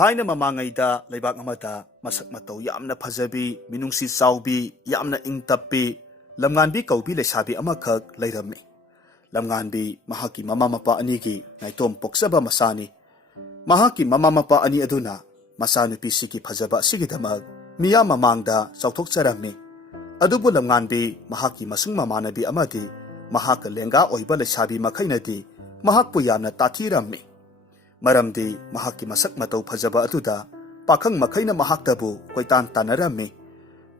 Thaina mamangayda laibak amada masak mataw yamna phajabi minungsi chawbi yamna ingtappi lamnganbi kaubi lesabi amakak leirami lamnganbi mahaki mama mapa anigi naitom poksaba masani mahaki mama mapa ani aduna masanupi sigi phajaba sigidamag miya mamangda chawthokcharami adubu lamnganbi mahaki masung mamanabi amadi mahak lenga oiba lesabi makhainadi mahakpu yamna tathirami Maramdi mahaki masak mataw phajaba atuda pakhang makhaina mahaktabu koitan tanarami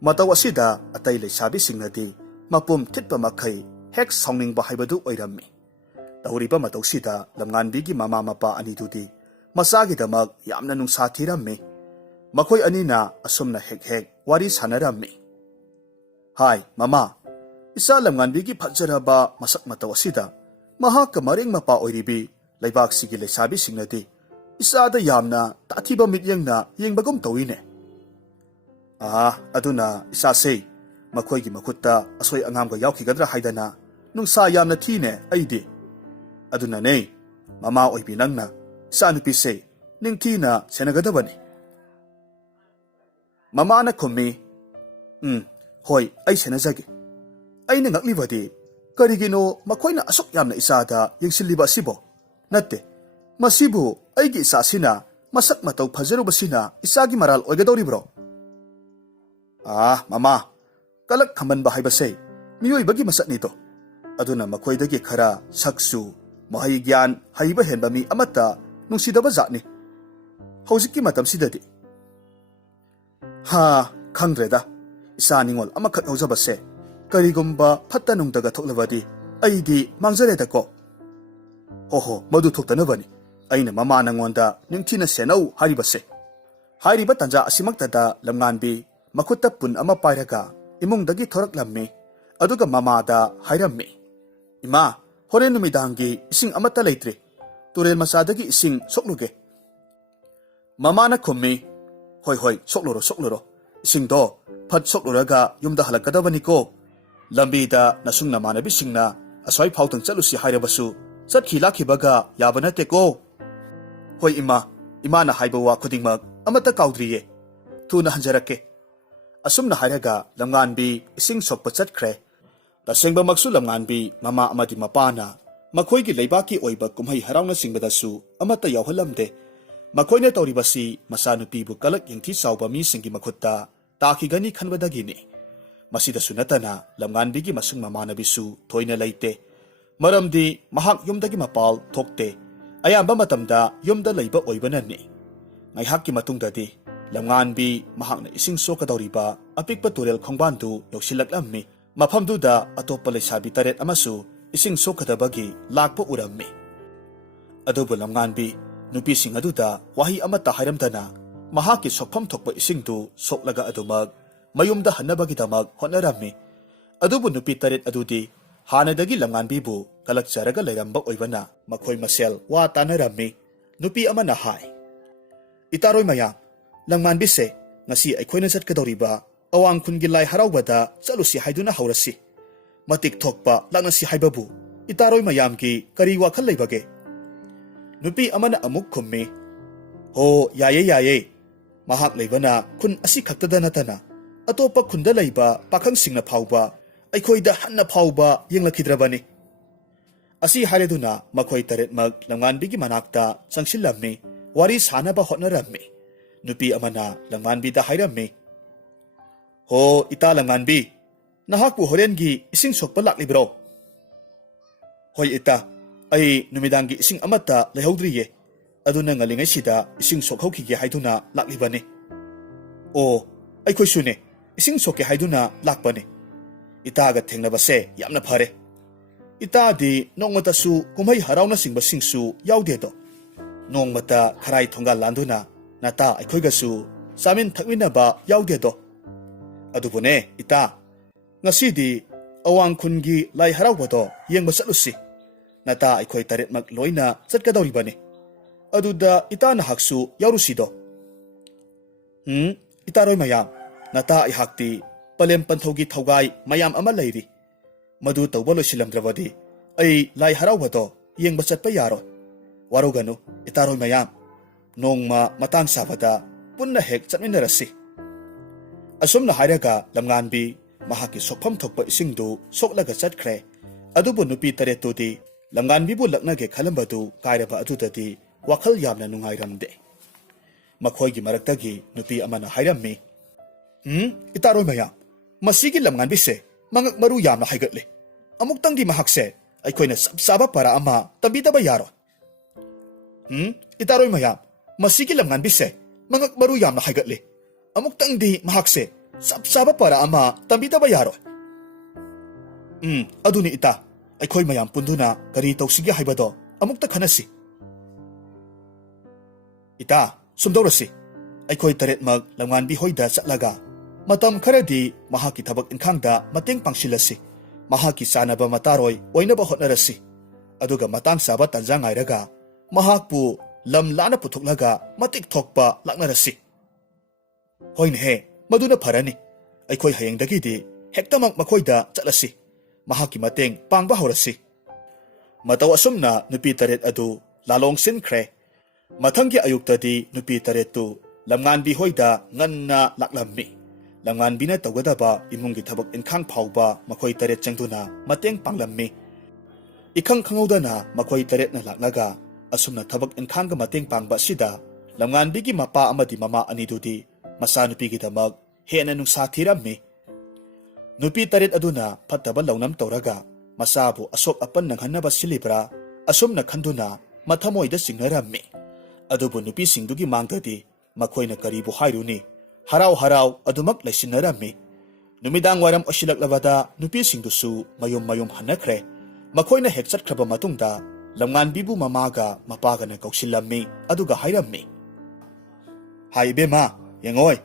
mataw asida atay leisabi singnadi mapum thitpa makhai hek sawningba haibadu oirami tawriba mataw sida lamnganbigi mama mapa anidudi masagidamak yamna nungsa thirami makhoi anina asumna hek wari sanarami Hai mama isa lamnganbigi phajaraba masak mataw asida mahak maring mapa oiribi Laibak sigi leisabi singnadi isada yamna tathiba mityangna yengbagum tawine aduna isase makhoigi makhutta asoi angamga yawkhigadra haidana nungsa yamna thine aidi aduna ne mama oibi nangna sanupi se ningthina senagadabani mama na khummi hoi ai senajagi aina ngaklibadi karigino makhoina asok yamna isada yengsilliba sibo Nate, masibu aigi isasina masak mataw phajarubasina isagi maral oigadori bro. Mama, kalak khaman ba haibase miyoy bagi masak nito. Aduna makhoidagi khara saksu mahay gyan haiba henba mi amata nung sidaba zatni. Hausiki matam sidadi. Khangreda. Isa ningol amakhat hausabase. Karigumba phatta nung daga thoklawadi aidi mangjareda ko. Hoho, madu thoktanabani aina mama nangonda ningthina senau haribase hariba tanja asimaktada lamnganbi makhutta pun ama pairaga imungdagi thoraklammi aduga mamada hairammi ima horen numidangi ising amata leitre turel masadagi ising sokluge mama na khummi hoi sokloro ising do phat sokluraga yumda halakadabani ko lambida nasung namanabi singna aswai phautang chalusi hairabasu Satki laki baga yabanate ko. Hoy ima na haibawa kudingmag amata kaudriye. Tuna hanjarake. Asum na haraga lamnganbi ising sokpa chatkre. Tasengba magsu lamnganbi mama amadi mapana. Makhoigi leibaki oiba kumhay harawna singbadasu amata yawhalamde. Makhoina tawribasi masanupibu kalak yengthi sawba mi singi makhutta takigani khanbadagini. Masidasu natana lamnganbigi masung mamanabisu thoina leite. Maramdi mahak yumdagi mapal thokte ayamba matamda yumda leiba oibanani ngaihakki matungdadi lamnganbi mahakna ising sokadawriba apikpa turel khongbandu yausilaklammi mafamduda atopa leisabi taret amasu ising sokadabagi lakpa urammi adubu lamnganbi nupising aduda wahi amata hairamdana mahakki sokpham thokpa isingdu soklaga adumag mayumda hannabagidamag hotnarammi adubu nupi taret adudi Hanadagi lamnganbibu kalakcharaga leiramba oibana makhoi masel wa tanarami nupi ama na hai itaroy maya lamnganbise ngasi aikhoina chatkadoriba awang khungi lai harawbada chalusi haiduna haurasi matik thokpa langnasi haibabu itaroy mayamgi kari wakhal leibage nupi amana amuk khummi ho yaye mahak leibana khun asi khaktada natana atopa khunda leiba pakhang singna phawba Aikhoida hanna phawba yenglakidrabani asi hareduna makhoi taret mag lamnganbigi manakta changsillammi wari sanaba hotnarammi nupi amana lamnganbida hairammi ho ita lamnganbi nahakpu horengi ising sokpa laklibro hoi ita ai numidangi ising amata lehaudriye aduna ngalingai sida ising sokhaukige haiduna laklibani o aikhoi sune ising sokke haiduna lakpani Itaga thengnabase yamna phare itadi nongmatasu kumhai harawna singba singsu yaude do nongmata kharai thonga landuna nata aikhoigasu samin thakminaba yaude do adubune ita ngasidi awang khungi lai harawbado yengba chalusi nata aikhoi taret mak loina chatkadawribani aduda ita na haksu yaurusi do itaroi mayam nata ihakti Palem panthogi thogai mayam ama leiri madu tawba loisilamdrabadi ai lai harawbado yengba chatpa yaro waruganu itaroy mayam nongma matang sabada punna hek chatminarasi. Asumna hairaga lamnganbi mahaki sokpham thokpa isingdu soklaga chatkre. Adubu nupi taretudi lamnganbibu laknage khalambadu kairaba adudadi wakhal yamna nungairamde. Makhoigi maraktagi nupi amana hairammi. Itaroy mayam, masigi lamnganbise mangak maru yamna haigatli. Amuktangdi mahakse aikoina sabsaba para ama tabidaba yaro. Itaroy mayam, masigi lamnganbise mangak maru yamna haigatli. Amuktangdi mahakse sabsaba para ama tabidaba yaro. Aduni ita, aikoy mayam punduna kari tawsigi haibado amukta khanasi. Ita, sumdawrasi, aikoy taret mag lamnganbi hoida chatlaga. Matam kharadi mahaki thabak inkhangda mateng pangsilasi. Mahaki sanaba mataroy oinaba hotnarasi. Aduga matang saba tanjang airaga, mahakpu lam lana putuklaga matik thokpa laknarasi. Hoine he, maduna pharani. Aikoy hayengdagidi hektamak makhoida chatlasi. Mahaki mateng pangba horasi. Mataw asumna nupi taret adu lalong sinkre. Mathangi ayuktadi nupi taretu lamnganbi hoida nganna laklammi. Lamnganbi na tawgadaba imungi thabak inkhang phawba makhoi taret changduna mateng panglammi. Ikhang khangawdana makhoi taret na laklaga asumna thabak inkhangga mateng pangba sida lamnganbi gi mapa amadi mama anidudi masa nupi gi damag hena nungsa thirammi. Nupi taret aduna phattaba lawnam tawraga masabu asok apan nanghanaba silibra asumna khanduna mathamoida singnarammi. Adubu nupi singdugi mangdadi makhoina karibu hairuni harau harau adumak laisinnarammi. Numidang waram osilaklabada nupi singdusu mayum mayum hanakre. Makhoina hek chatkraba matungda lamnganbibu mamaga mapagana kausilammi aduga hairammi. Hai bema yangoy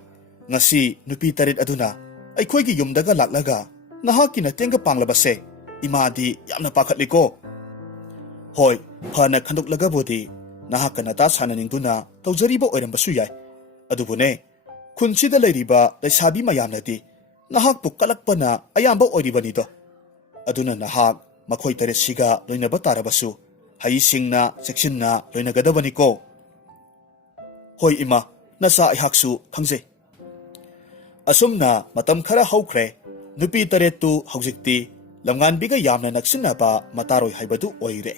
ngasi nupi taret aduna aikoigi yumdaga laklaga nahaki na tenga panglabase imadi yamna pakhatliko. Hoy phana khanduklaga bodi nahak kanata sananingduna tawjariba oirambasu yai. Adubune khunchida leiriba laisabi mayamnadi nahakpu kalakpana ayamba oiribanido. Aduna nahak makhoi taret siga loinaba tarabasu haisingna seksinna loinagadabaniko. Hoy ima nasa aihaksu khangje. Asumna matam khara haukhre nupi taretu haujikti lamnganbiga yamna naksinaba mataroy haibadu oire.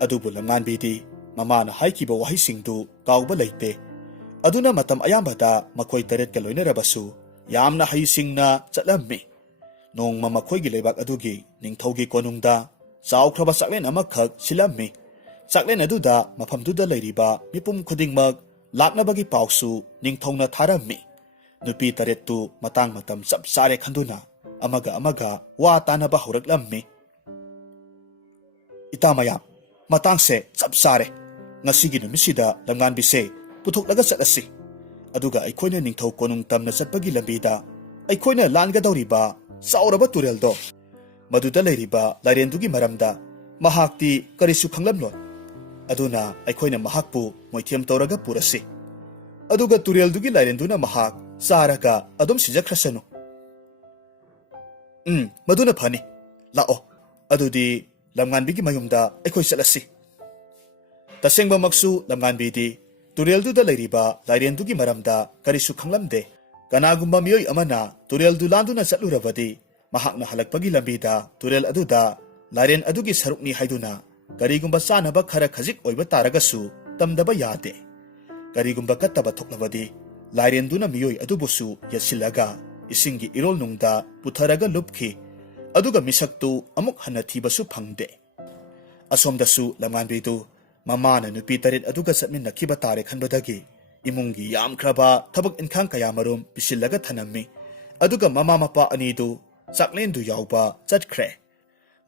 Adubu lamnganbidi mamana haikiba wahisingdu kawba leite. Aduna matam ayambada makhoi taret ka loinarabasu yamna haisingna chatlammi. Nongma makhoigi lebak adugi ningthaugi konungda chawkhraba saklen amakhak silammi. Saklen aduda mafamduda leiriba mipum khudingmak laknabagi pausu ningthongna tharammi. Nupi taretu matang matam chap sare khanduna amaga wa tanaba horaklammi. Itamayam matangse chap sare ngasigi numisida lamnganbise puthok chatlasi. Aduga aikoina ningthau konung tamna chatpagi lambida aikoina langadawriba sauraba tureldo maduda leiriba lairendugi maramda mahakti karisu khanglamlon. Aduna aikoina mahakpu moithiam tawraga purasi. Aduga tureldugi lairenduna mahak saraga adum sijakrasanu. Maduna phani lao adudi lamnganbigi mayumda aikoi chatlasi. Tasengba maksu lamnganbidi turelduda leiriba lairendugi maramda karisu khanglamde. Kanagumba miyoi amana tureldu landuna chatlurabadi mahakna halakpagi lambida turel aduda lairen adugi sarukni haiduna karigumba sanaba khara khajik oiba taragasu tamdaba yade. Karigumba kattaba thoklabadi lairenduna miyoi adubusu yasilaga isingi irol nungda putharaga lupki aduga misaktu amuk hana thibasu phangde. Asomdasu lamnganbidu mamana nupi taret aduga chatminnakiba tare khanbadagi imungi yamkraba thabak inkhang kaya marum pisilaga thanammi. Aduga mama mapa anidu saklendu yauba chatkhre.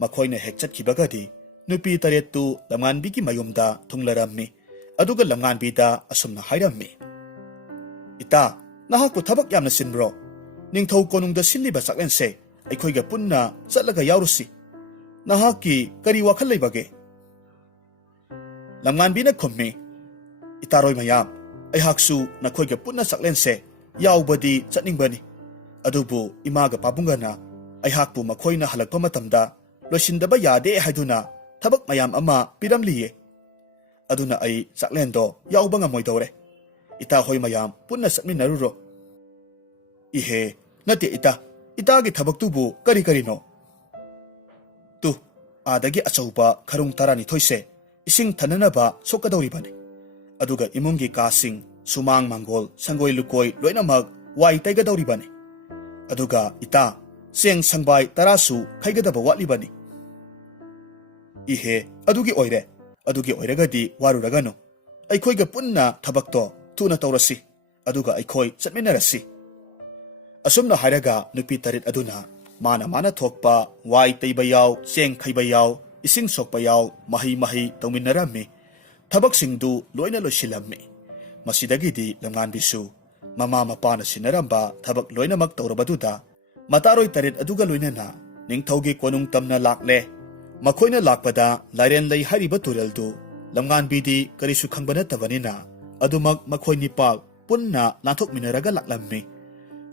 Makhoina hek chatkibagadi nupi taretu lamnganbigi mayumda thunglarammi. Aduga lamnganbida asumna hairammi. Ita nahakpu thabak yamna sinbro ningthau konungda sinliba saklense aikhoiga punna chatlaga yaurusi. Nahaki kari wakhal leibage? Lamnganbina khummi. Itaroy mayam aihaksu nakhoiga punna saklense yaubadi chatningbani. Adubu imaga pabungana aihakpu makhoina halakpa matamda loisindaba yade haiduna thabak mayam ama piramliye. Aduna ai saklendo yauba ngamoidore. ita hoi mayam punna satminaruro. Ihe, nate itagi thabak tubu kari no. Tu, adagi achauba kharung tarani thoise, ising thananaba sokadawribani. Aduga imungi kasing, sumang manggol, sanggoy lukoi, loinamag, wai taigadawribani. Aduga ita, seng sangbay tarasu kaigadaba watlibani. Ihe, adugi oiragadi waruragano. Aikhoiga punna thabakto tuna tawrasi, aduga aikhoi satminarasi. Asumna hairaga nupi tarit aduna, mana thokpa, wai taiba yaw, seng khaiba yaw, ising sokpa yaw, mahi tawminarami, thabak singdu loina loisilammi. Masidagidi lamngan bisu, mama mapana sinaramba thabak loinamak tawrabaduda, mataroi tarit aduga loinana, ningthaugi konung tamna lakle, makoina lakpada lairen lay hariba tureldu, lamngan bidi karisu khangbana tabanina, adumak makoi nipak punna lanthok minaraga laklammi.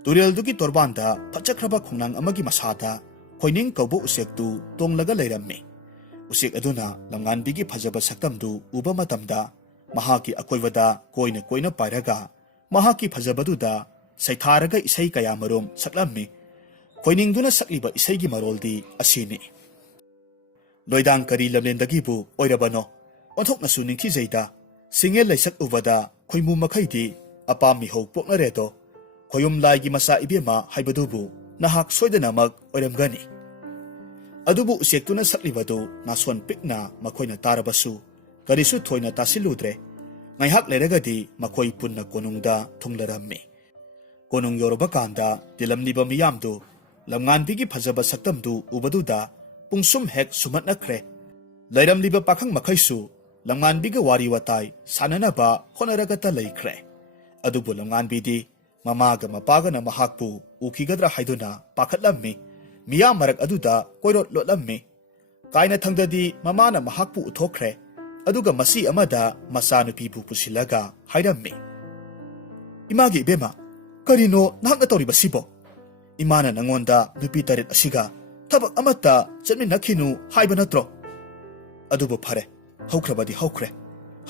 Tureldugi torbanda pachakraba khongnang amagi masada khoining kaubu usektu tonglaga leirammi. Usek aduna lamngan bigi phajaba saktamdu uba matamda mahaki akoibada koina pairaga mahaki phajabaduda saitharaga isai kayamarum saklammi. Khoiningduna sakliba isaigi maroldi asini. Loidang kari lamlendagibu oirabano onthoknasu ningkhijeida singel laisak ubada khoimu makhaidi apami ho poknaredo khoyum laigi masa ibema haibadubu nahak soidanamak oiramgani. Adubu usektuna saklibadu nason pikna makoina tarabasu karisu thoina tasiludre ngaihak leragadi makoi punna konungda thunglarammi. Konung yoroba kanda dilamniba miyamdu lamngan bigi phajaba saktamdu ubaduda pungsum hek sumatnakre. Lairamliba pakhang makhaisu lamngan biga wari watai sananaba honaragata laikre. Adubu lamngan bidi mamaga mapaga na mahakpu ukigadra haiduna pakatlammi, miya marak aduda koirot lotlammi. Kaina thangdadi mamana mahakpu uthokre, aduga masi amada masanupibu pusilaga hairammi. Imagi ibema, karino nahak na tawribasibo? Imana nangonda nupi tarit asiga, tabak amata satmin nakhinu haiba natro. Adubu phare, haukrabadi haukre,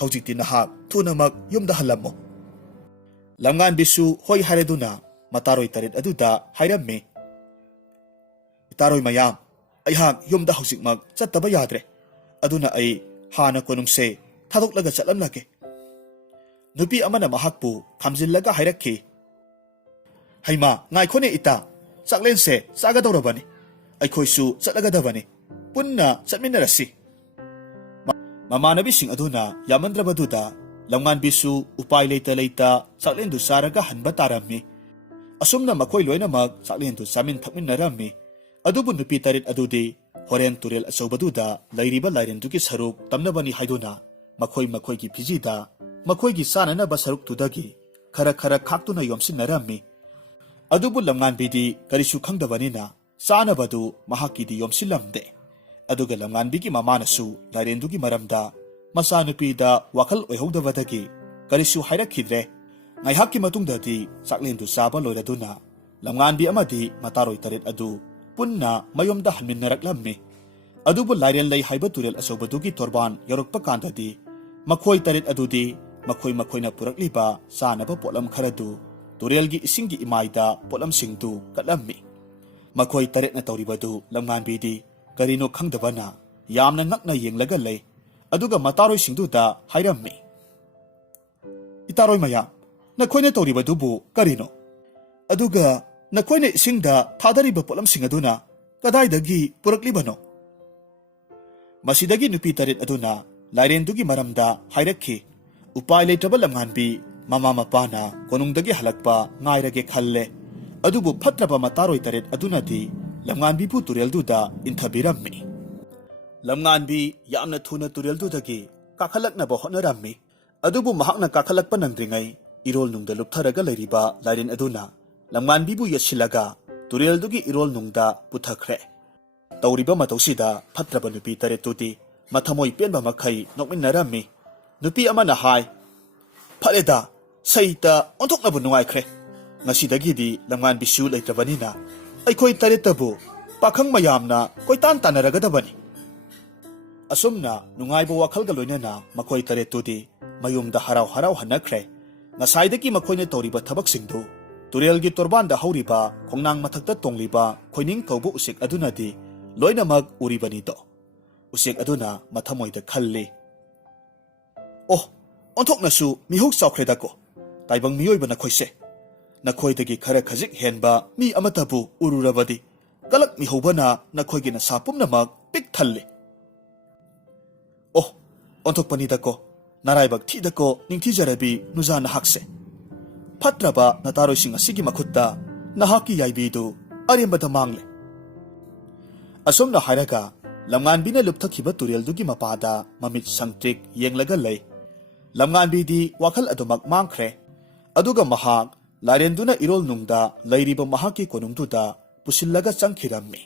haujikti nahak thunamak yumda halammo. Lamngan bisu hoi hareduna mataroi tarit aduda hairammi. Itaroi mayam, aihak yumda hausikmak chattaba yadre. Aduna ai hana konungse thadoklaga chatlamlake. Nupi amana mahakpu khamjillaga hairakhi. Haima ngaikhone ita, chaklense chagadawrabani. Aikhoisu chatlagadabani. Punna chatminarasi. Mamanabising aduna yamandrabaduda lamngan bisu upai leita saklendu saraga hanba tarammi. Asumna makoi loinamak saklendu samin thakminnarammi. Adubu nupi tarit adudi horen turel achaubaduda lairiba lairendugi saruk tamnabani haiduna makoi gi pijida makoi gi sananaba saruk tudagi khara khaktuna yomsinnarammi. Adubu lamngan bidi karisu khangdabanina sanabadu mahakidi yomsilamde. Aduga lamngan bigi mamanasu lairendugi maramda masanupida wakal oihogdabadagi karisu hairakidre. Ngaihakki matungdadi saklendu saba loiraduna lamnganbi amadi mataroi tarit adu punna mayomda hanminnaraklammi. Adubu lairen lay haiba turel achaubadugi torban yorokpa kandadi makhoi tarit adudi makhoi purakliba sanaba potlam kharadu turelgi isingi imaida potlam singdu katlammi. Makhoi tarit na tawribadu lamnganbidi karino khangdabana yamna ngakna yenglaga lay. Aduga mataroi singduda hairammi. Itaroi maya, nakhoina tawribadubu karino? Aduga nakhoina isingda thadariba potlam singaduna kadaidagi puraklibano? Masidagi nupi tarit aduna lairendugi maramda hairakhi. Upai leitraba lamnganbi mama mapana konungdagi halakpa ngairage khalle. Adubu phatraba mataroi tarit adunadi lamnganbi pu turelduda inthabirammi. Lamnganbi yamna thuna tureldudaги kakhalaknaba hotnarammi. Adubu mahakna kakhalakpa nangdringai irol nungda luptharaga leiriba lairen aduna lamnganbibu yasilaga tureldugi irol nungda puthakre. Tawriba matawsida phatraba nupi taretudi mathamoi penba makhai nokminnarammi. Nupi amana hai, phaleda saita onthoknabu nungaikhre. Ngasidagidi lamnganbisu leitrabanina aikhoi tarettabu pakhang mayamna koitan tanaragadabani. Asumna nungaiba wakhalga loinana makhoi taretudi mayumda harau hanakre. ꯉꯁꯥꯏꯗꯒꯤ ꯃꯈꯣꯏꯅ ꯇꯧꯔꯤꯕ ꯊꯕꯛꯁꯤꯡꯗꯨ ꯇꯨꯔꯦꯜꯒꯤ ꯇꯣꯔꯕꯥꯟꯗ ꯍꯧꯔꯤꯕ ꯈꯣꯡꯅꯥꯡ ꯃꯊꯛꯇ ꯇꯣꯡꯂꯤꯕ ꯈꯣꯏꯅꯤꯡ ꯀꯧꯕ ꯎꯆꯦꯛ ꯑꯗꯨꯅꯗꯤ ꯂꯣꯏꯅꯃꯛ ꯎꯔꯤꯕꯅꯤꯗꯣ꯫ ꯎꯆꯦꯛ ꯑꯗꯨꯅ ꯃꯊꯃꯣꯏꯗ ꯈꯜꯂꯤ, ꯑꯣ, ꯑꯣꯟꯊꯣꯛꯅꯁꯨ ꯃꯤꯍꯧ ꯆꯥꯎꯈ꯭ꯔꯦꯗꯀꯣ ꯇꯥꯏꯕꯪ ꯃꯤꯑꯣꯏꯕ ꯅꯈꯣꯏꯁꯦ꯫ ꯅꯈꯣꯏꯗꯒꯤ ꯈꯔ ꯈꯖꯤꯛ ꯍꯦꯟꯕ ꯃꯤ ꯑꯃꯠꯇꯕꯨ ꯎꯔꯨꯔꯕꯗꯤ ꯀꯂꯛ ꯃꯤꯍꯧꯕꯅ ꯅꯈꯣꯏꯒꯤ ꯅꯁꯥ ꯄꯨꯝꯅꯃꯛ ꯄꯤꯛ ꯊꯜꯂꯤ꯫ ꯑꯣ, ꯑꯣꯟꯊꯣꯛꯄꯅꯤꯗꯀꯣ, ꯅꯔꯥꯏꯕꯛ ꯊꯤꯗꯀꯣ ꯅꯤꯡꯊꯤꯖꯔꯕꯤ ꯅꯨꯖꯥ ꯅꯍꯥꯛꯁꯦ꯫ ꯐꯠꯇ꯭ꯔꯕ ꯅꯇꯥꯔꯣꯏꯁꯤꯡ ꯑꯁꯤꯒꯤ ꯃꯈꯨꯠꯇ ꯅꯍꯥꯛꯀꯤ ꯌꯥꯏꯕꯤꯗꯨ ꯑꯔꯦꯝꯕꯗ ꯃꯥꯡꯂꯦ꯫ ꯑꯁꯨꯝꯅ ꯍꯥꯏꯔꯒ ꯂꯝꯉꯥꯟꯕꯤꯅ ꯂꯨꯞꯊꯈꯤꯕ ꯇꯨꯔꯦꯜꯗꯨꯒꯤ ꯃꯄꯥꯗ ꯃꯃꯤꯠ ꯁꯪꯇ꯭ꯔꯤꯛ ꯌꯦꯡꯂꯒ ꯂꯩ꯫ ꯂꯝꯉꯥꯟꯕꯤꯗꯤ ꯋꯥꯈꯜ ꯑꯗꯨꯃꯛ ꯃꯥꯡꯈ꯭ꯔꯦ꯫ ꯑꯗꯨꯒ ꯃꯍꯥꯛ ꯂꯥꯏꯔꯦꯟꯗꯨꯅ ꯏꯔꯣꯜꯅꯨꯡꯗ ꯂꯩꯔꯤꯕ ꯃꯍꯥꯛꯀꯤ ꯀꯣꯅꯨꯡꯗꯨꯗ ꯄꯨꯁꯤꯜꯂꯒ ꯆꯪꯈꯤꯔꯝꯃꯤ꯫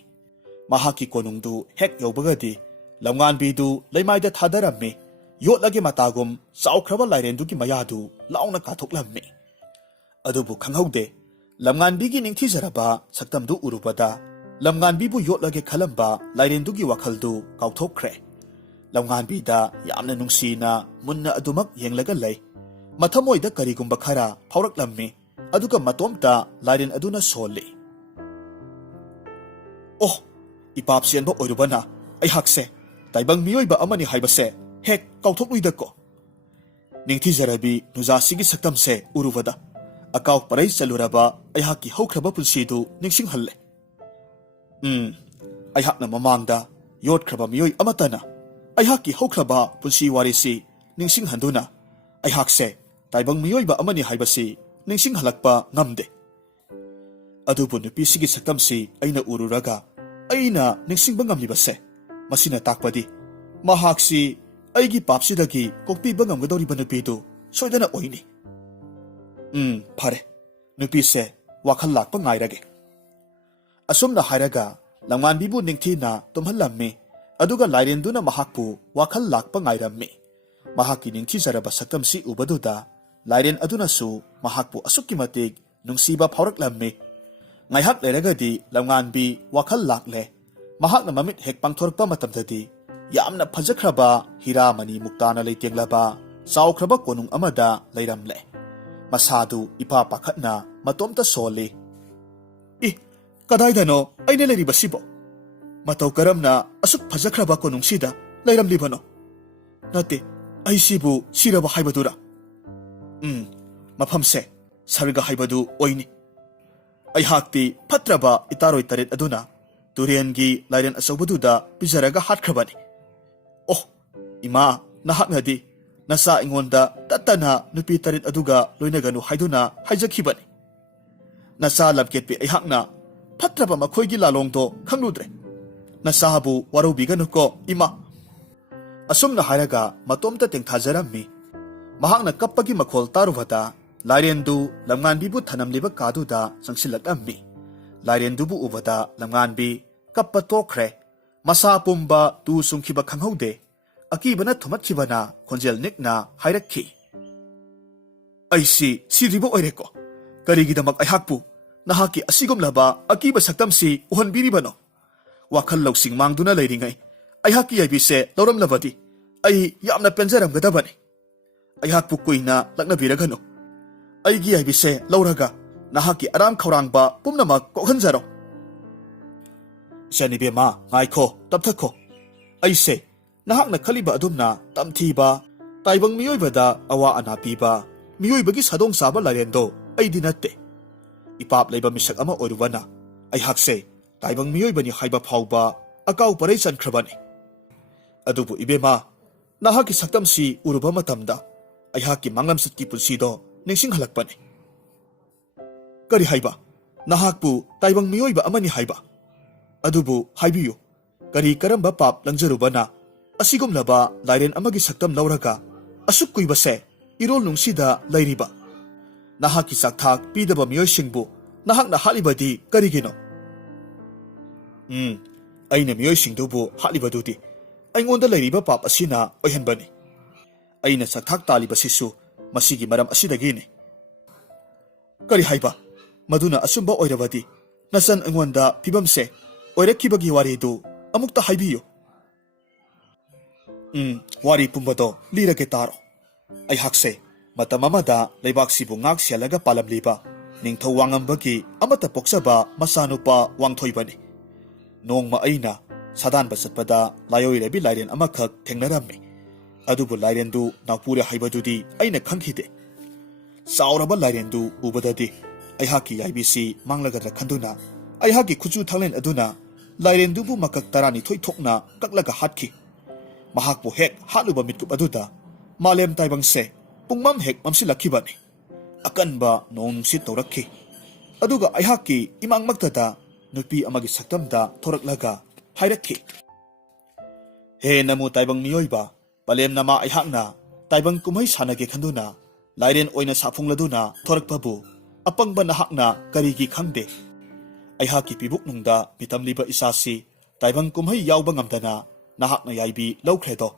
ꯃꯍꯥꯛꯀꯤ ꯀꯣꯅꯨꯡꯗꯨ ꯍꯦꯛ ꯌꯧꯕꯒꯗꯤ ꯂꯝꯉꯥꯟꯕꯤꯗꯨ ꯂꯩꯃꯥꯏꯗ ꯊꯥꯗꯔꯝꯃꯤ꯫ ꯌꯣꯠꯂꯒꯤ ꯃꯇꯥꯒꯨꯝ ꯆꯥꯎꯈ꯭ꯔꯕ ꯂꯥꯏꯔꯦꯟꯗꯨꯒꯤ ꯃꯌꯥꯗꯨ ꯂꯥꯎꯅ ꯀꯥꯊꯣꯛꯂꯝꯃꯤ꯫ ꯑꯗꯨꯕꯨ ꯈꯪꯍꯧꯗꯦ, ꯂꯝꯉꯥꯟꯕꯤꯒꯤ ꯅꯤꯡꯊꯤꯖꯔꯕ ꯁꯛꯇꯝꯗꯨ ꯎꯔꯨꯕꯗ ꯂꯝꯉꯥꯟꯕꯤꯕꯨ ꯌꯣꯠꯂꯒꯦ ꯈꯜꯂꯝꯕ ꯂꯥꯏꯔꯦꯟꯗꯨꯒꯤ ꯋꯥꯈꯜꯗꯨ ꯀꯥꯎꯊꯣꯛꯈ꯭ꯔꯦ꯫ ꯂꯝꯉꯥꯟꯕꯤꯗ ꯌꯥꯝꯅ ꯅꯨꯡꯁꯤꯅ ꯃꯨꯟꯅ ꯑꯗꯨꯃꯛ ꯌꯦꯡꯂꯒ ꯂꯩ꯫ ꯃꯊꯃꯣꯏꯗ ꯀꯔꯤꯒꯨꯝꯕ ꯈꯔ ꯐꯥꯎꯔꯛꯂꯝꯃꯤ꯫ ꯑꯗꯨꯒ ꯃꯇꯣꯝꯇ ꯂꯥꯏꯔꯦꯟ ꯑꯗꯨꯅ ꯁꯣꯜꯂꯤ, ꯑꯣ, ꯏꯄꯥꯞ ꯆꯦꯟꯕ ꯑꯣꯏꯔꯨꯕꯅ ꯑꯩꯍꯥꯛꯁꯦ ꯇꯥꯏꯕꯪ ꯃꯤꯑꯣꯏꯕ ꯑꯃꯅꯤ ꯍꯥꯏꯕꯁꯦ ꯍꯦꯛ ꯀꯥꯎꯊꯣꯛꯂꯨꯏꯗꯀꯣ꯫ ꯅꯤꯡꯊꯤꯖꯔꯕꯤ ꯅꯨꯖꯥꯁꯤꯒꯤ ꯁꯛꯇꯝꯁꯦ ꯎꯔꯨꯕꯗ ꯑꯀꯥꯎ ꯄꯔꯩ ꯆꯠꯂꯨꯔꯕ ꯑꯩꯍꯥꯛꯀꯤ ꯍꯧꯈ꯭ꯔꯕ ꯄꯨꯟꯁꯤꯗꯨ ꯅꯤꯡꯁꯤꯡꯍꯜꯂꯦ꯫ ꯑꯩꯍꯥꯛꯅ ꯃꯃꯥꯡꯗ ꯌꯣꯠꯈ꯭ꯔꯕ ꯃꯤꯑꯣꯏ ꯑꯃꯠꯇꯅ ꯑꯩꯍꯥꯛꯀꯤ ꯍꯧꯈ꯭ꯔꯕ ꯄꯨꯟꯁꯤ ꯋꯥꯔꯤꯁꯤ ꯅꯤꯡꯁꯤꯡꯍꯟꯗꯨꯅ ꯑꯩꯍꯥꯛꯁꯦ ꯇꯥꯏꯕꯪ ꯃꯤꯑꯣꯏꯕ ꯑꯃꯅꯤ ꯍꯥꯏꯕꯁꯤ ꯅꯤꯡꯁꯤꯡꯍꯜꯂꯛꯄ ꯉꯝꯗꯦ꯫ ꯑꯗꯨꯕꯨ ꯅꯨꯄꯤꯁꯤꯒꯤ ꯁꯛꯇꯝꯁꯤ ꯑꯩꯅ ꯎꯔꯨꯔꯒ ꯑꯩꯅ ꯅꯤꯡꯁꯤꯡꯕ ꯉꯝꯂꯤꯕꯁꯦ, ꯃꯁꯤꯅ ꯇꯥꯛꯄꯗꯤ ꯃꯍꯥꯛꯁꯤ ꯑꯩꯒꯤ ꯄꯥꯞꯁꯤꯗꯒꯤ ꯀꯣꯛꯄꯤꯕ ꯉꯝꯒꯗꯧꯔꯤꯕ ꯅꯨꯄꯤꯗꯨ ꯁꯣꯏꯗꯅ ꯑꯣꯏꯅꯤ꯫ ꯐꯔꯦ, ꯅꯨꯄꯤꯁꯦ ꯋꯥꯈꯜ ꯂꯥꯛꯄ ꯉꯥꯏꯔꯒꯦ꯫ ꯑꯁꯨꯝꯅ ꯍꯥꯏꯔꯒ ꯂꯝꯉꯥꯟꯕꯤꯕꯨ ꯅꯤꯡꯊꯤꯅ ꯇꯨꯝꯍꯜꯂꯝꯃꯤ꯫ ꯑꯗꯨꯒ ꯂꯥꯏꯔꯦꯟꯗꯨꯅ ꯃꯍꯥꯛꯄꯨ ꯋꯥꯈꯜ ꯂꯥꯛꯄ ꯉꯥꯏꯔꯝꯃꯤ꯫ ꯃꯍꯥꯛꯀꯤ ꯅꯤꯡꯊꯤꯖꯔꯕ ꯁꯛꯇꯝꯁꯤ ꯎꯕꯗꯨꯗ ꯂꯥꯏꯔꯦꯟ ꯑꯗꯨꯅꯁꯨ ꯃꯍꯥꯛꯄꯨ ꯑꯁꯨꯛꯀꯤ ꯃꯇꯤꯛ ꯅꯨꯡꯁꯤꯕ ꯐꯥꯎꯔꯛꯂꯝꯃꯤ꯫ ꯉꯥꯏꯍꯥꯛ ꯂꯩꯔꯒꯗꯤ ꯂꯝꯉꯥꯟꯕꯤ ꯋꯥꯈꯜ ꯂꯥꯛꯂꯦ꯫ ꯃꯍꯥꯛꯅ ꯃꯃꯤꯠ ꯍꯦꯛ ꯄꯥꯡꯊꯣꯔꯛꯄ ꯃꯇꯝꯗꯗꯤ ꯌꯥꯝꯅ ꯐꯖꯈ꯭ꯔꯕ ꯍꯤꯔꯥꯃꯅꯤ ꯃꯨꯛꯇꯥꯅ ꯂꯩꯇꯦꯡꯂꯕ ꯆꯥꯎꯈ꯭ꯔꯕ ꯀꯣꯅꯨꯡ ꯑꯃꯗ ꯂꯩꯔꯝꯂꯦ꯫ ꯃꯁꯥꯗꯨ ꯏꯄꯥ ꯄꯥꯈꯠꯅ ꯃꯇꯣꯝꯇ ꯁꯣꯜꯂꯤ꯫ ꯀꯗꯥꯏꯗꯅꯣ ꯑꯩꯅ ꯂꯩꯔꯤꯕꯁꯤꯕꯣ? ꯃꯇꯧ ꯀꯔꯝꯅ ꯑꯁꯨꯛ ꯐꯖꯈ꯭ꯔꯕ ꯀꯣꯅꯨꯡꯁꯤꯗ ꯂꯩꯔꯝꯂꯤꯕꯅꯣ? ꯅꯠꯇꯦ, ꯑꯩꯁꯤꯕꯨ ꯁꯤꯔꯕ ꯍꯥꯏꯕꯗꯨꯔꯥ? ꯃꯐꯝꯁꯦ ꯁꯔꯒ ꯍꯥꯏꯕꯗꯨ ꯑꯣꯏꯅꯤ꯫ ꯑꯩꯍꯥꯛꯇꯤ ꯐꯠꯇ꯭ꯔꯕ ꯏꯇꯥꯔꯣꯏ ꯇꯔꯦꯠ ꯑꯗꯨꯅ ꯇꯨꯔꯦꯟꯒꯤ ꯂꯥꯏꯔꯦꯟ ꯑꯆꯧꯕꯗꯨꯗ ꯄꯤꯖꯔꯒ ꯍꯥꯠꯈ꯭ꯔꯕꯅꯤ꯫ ꯑꯣ, ꯏꯃꯥ, ꯅꯍꯥꯛꯅꯗꯤ ꯅꯆꯥ ꯑꯩꯉꯣꯟꯗ ꯇꯠꯇꯅ ꯅꯨꯄꯤ ꯇꯔꯦꯠ ꯑꯗꯨꯒ ꯂꯣꯏꯅꯒꯅꯨ ꯍꯥꯏꯗꯨꯅ ꯍꯥꯏꯖꯈꯤꯕꯅꯤ꯫ ꯅꯆꯥ ꯂꯝꯀꯦꯠꯄꯤ ꯑꯩꯍꯥꯛꯅ ꯐꯠꯇ꯭ꯔꯕ ꯃꯈꯣꯏꯒꯤ ꯂꯥꯂꯣꯡꯗꯣ ꯈꯪꯂꯨꯗ꯭ꯔꯦ꯫ ꯅꯆꯥꯕꯨ ꯋꯥꯔꯧꯕꯤꯒꯅꯨꯀꯣ ꯏꯃꯥ꯫ ꯑꯁꯨꯝꯅ ꯍꯥꯏꯔꯒ ꯃꯇꯣꯝꯇ ꯇꯦꯡꯊꯥꯖꯔꯝꯃꯤ꯫ ꯃꯍꯥꯛꯅ ꯀꯞꯄꯒꯤ ꯃꯈꯣꯜ ꯇꯥꯔꯨꯕꯗ ꯂꯥꯏꯔꯦꯟꯗꯨ ꯂꯝꯉꯥꯟꯕꯤꯕꯨ ꯊꯅꯝꯂꯤꯕ ꯀꯥꯗꯨꯗ ꯆꯪꯁꯤꯜꯂꯛꯂꯝꯃꯤ꯫ ꯂꯥꯏꯔꯦꯟꯗꯨꯕꯨ ꯎꯕꯗ ꯂꯝꯉꯥꯟꯕꯤ ꯀꯞꯄ ꯇꯣꯛꯈ꯭ꯔꯦ꯫ ꯃꯁꯥ ꯄꯨꯝꯕ ꯇꯨ ꯆꯨꯡꯈꯤꯕ ꯈꯪꯍꯧꯗꯦ꯫ ꯑꯀꯤꯕꯅ ꯊꯨꯝꯍꯠꯈꯤꯕꯅ ꯈꯣꯟꯖꯦꯜ ꯅꯤꯛꯅ ꯍꯥꯏꯔꯛꯈꯤ, ꯑꯩꯁꯤ ꯁꯤꯗ꯭ꯔꯤꯕ ꯑꯣꯏꯔꯦꯀꯣ? ꯀꯔꯤꯒꯤꯗꯃꯛ ꯑꯩꯍꯥꯛꯄꯨ ꯅꯍꯥꯛꯀꯤ ꯑꯁꯤꯒꯨꯝꯂꯕ ꯑꯀꯤꯕ ꯁꯛꯇꯝꯁꯤ ꯎꯍꯟꯕꯤꯔꯤꯕꯅꯣ? ꯋꯥꯈꯜ ꯂꯧꯁꯤꯡ ꯃꯥꯡꯗꯨꯅ ꯂꯩꯔꯤꯉꯩ ꯑꯩꯍꯥꯛꯀꯤ ꯌꯥꯏꯕꯤꯁꯦ ꯂꯧꯔꯝꯂꯕꯗꯤ ꯑꯩ ꯌꯥꯝꯅ ꯄꯦꯟꯖꯔꯝꯒꯗꯕꯅꯤ꯫ ꯑꯩꯍꯥꯛꯄꯨ ꯀꯨꯏꯅ ꯂꯛꯅꯕꯤꯔꯒꯅꯨ꯫ ꯑꯩꯒꯤ ꯌꯥꯏꯕꯤꯁꯦ ꯂꯧꯔꯒ ꯅꯍꯥꯛꯀꯤ ꯑꯔꯥꯝ ꯈꯧꯔꯥꯡꯕ ꯄꯨꯝꯅꯃꯛ ꯀꯣꯛꯍꯟꯖꯔꯣ꯫ ꯏꯆꯥꯅꯨꯕꯦꯝꯃ, ꯉꯥꯏꯈꯣ, ꯇꯞꯊꯈꯣ꯫ ꯑꯩꯁꯦ ꯅꯍꯥꯛꯅ ꯈꯜꯂꯤꯕ ꯑꯗꯨꯝꯅ ꯇꯝꯊꯤꯕ, ꯇꯥꯏꯕꯪ ꯃꯤꯑꯣꯏꯕꯗ ꯑꯋꯥ ꯑꯅꯥ ꯄꯤꯕ, ꯃꯤꯑꯣꯏꯕꯒꯤ ꯁꯥꯗꯣꯡ ꯆꯥꯕ ꯂꯥꯏꯔꯦꯟꯗꯣ ꯑꯩꯗꯤ ꯅꯠꯇꯦ꯫ ꯏꯄꯥꯞ ꯂꯩꯕ ꯃꯤꯁꯛ ꯑꯃ ꯑꯣꯏꯔꯨꯕꯅ ꯑꯩꯍꯥꯛꯁꯦ ꯇꯥꯏꯕꯪ ꯃꯤꯑꯣꯏꯕꯅꯤ ꯍꯥꯏꯕ ꯐꯥꯎꯕ ꯑꯀꯥꯎ ꯄꯔꯩ ꯆꯟꯈ꯭ꯔꯕꯅꯤ꯫ ꯑꯗꯨꯕꯨ ꯏꯕꯦꯝꯃ, ꯅꯍꯥꯛꯀꯤ ꯁꯛꯇꯝꯁꯤ ꯎꯔꯨꯕ ꯃꯇꯝꯗ ꯑꯩꯍꯥꯛꯀꯤ ꯃꯥꯡꯂꯝꯆꯠꯀꯤ ꯄꯨꯟꯁꯤꯗꯣ ꯅꯤꯡꯁꯤꯡꯍꯜꯂꯛꯄꯅꯤ꯫ ꯀꯔꯤ ꯍꯥꯏꯕ? ꯅꯍꯥꯛꯄꯨ ꯇꯥꯏꯕꯪ ꯃꯤꯑꯣꯏꯕ ꯑꯃꯅꯤ ꯍꯥꯏꯕ? ꯑꯗꯨꯕꯨ ꯍꯥꯏꯕꯤꯌꯨ, ꯀꯔꯤ ꯀꯔꯝꯕ ꯄꯥꯞ ꯂꯪꯖꯔꯨꯕꯅ ꯑꯁꯤꯒꯨꯝꯂꯕ ꯂꯥꯏꯔꯦꯟ ꯑꯃꯒꯤ ꯁꯛꯇꯝ ꯂꯧꯔꯒ ꯑꯁꯨꯛ ꯀꯨꯏꯕꯁꯦ ꯏꯔꯣꯜ ꯅꯨꯡꯁꯤꯗ ꯂꯩꯔꯤꯕ? ꯅꯍꯥꯛꯀꯤ ꯆꯥꯛꯊꯥꯛ ꯄꯤꯗꯕ ꯃꯤꯑꯣꯏꯁꯤꯡꯕꯨ ꯅꯍꯥꯛꯅ ꯍꯥꯠꯂꯤꯕꯗꯤ ꯀꯔꯤꯒꯤꯅꯣ? ꯑꯩꯅ ꯃꯤꯑꯣꯏꯁꯤꯡꯗꯨꯕꯨ ꯍꯥꯠꯂꯤꯕꯗꯨꯗꯤ ꯑꯩꯉꯣꯟꯗ ꯂꯩꯔꯤꯕ ꯄꯥꯞ ꯑꯁꯤꯅ ꯑꯣꯏꯍꯟꯕꯅꯤ꯫ ꯑꯩꯅ ꯆꯥꯛꯊꯥꯛ ꯇꯥꯜꯂꯤꯕꯁꯤꯁꯨ ꯃꯁꯤꯒꯤ ꯃꯔꯝ ꯑꯁꯤꯗꯒꯤꯅꯤ꯫ ꯀꯔꯤ ꯍꯥꯏꯕ? ꯃꯗꯨꯅ ꯑꯆꯨꯝꯕ ꯑꯣꯏꯔꯕꯗꯤ ꯅꯆꯟ ꯑꯩꯉꯣꯟꯗ ꯐꯤꯕꯝꯁꯦ ꯑꯣꯏꯔꯛꯈꯤꯕꯒꯤ ꯋꯥꯔꯤꯗꯨ ꯑꯃꯨꯛꯇ ꯍꯥꯏꯕꯤꯌꯨ꯫ ꯋꯥꯔꯤ ꯄꯨꯝꯕꯗꯣ ꯂꯤꯔꯒꯦ ꯇꯥꯔꯣ꯫ ꯑꯩꯍꯥꯛꯁꯦ Matam amada leibak-sibu ngak sialaga palamliba ningthau wangambagi amata poksaba masanupa wangthoibani. Nongma aina sadanba satpada layoirebi lairen amakhak thengnarammi. Adubu lairendu naupure haibadudi aina khangkhide. Sauraba lairendu ubadadi aihaki yaibisi manglagadra khanduna aihaki khuchu thanglen aduna lairendubu makak tarani thoi thokna kaklaga hatkhi. Mahakbu hek haluba mitkup aduda malem taibangse pungmam hek mamsilakhibani. Akanba nong nungsit tawrakhi. Aduga aihaki imangmaktada nupi amagi saktamda thoraklaga hairakhi. He namu taibang miyoiba palem nama aihakna taibang kumai sanage khanduna lairen oina safungladuna thorakpabu apangba nahakna karigi khangde. Aihaki pibuk nungda mitamliba isasi taibang kumai yauba ngamdana nahakna yaibi laukhredo.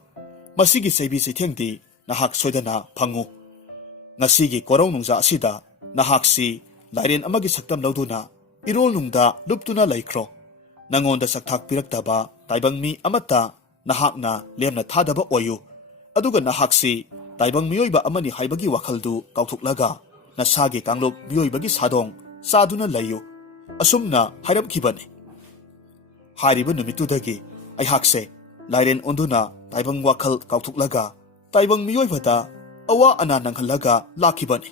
Masigi seibi sithengdi nahak soidana phangu. Ngasigi korong nungza asida nahaksi lairen amagi saktam lauduna irol nungda luptuna laikro. Nangonda sakthak piraktaba taibang mi amata nahakna lemna thadaba oyu. Aduga nahaksi taibang miyoiba amani haibagi wakhaldu kauthuklaga nasagi kanglop miyoibagi sadong saduna layu. Asumna hairamkhibani. Hairiba numitudagi aihakse lairen onduna taibang wakhal kauthuklaga taibang miyoibada awa ana nanghallaga lakhibani.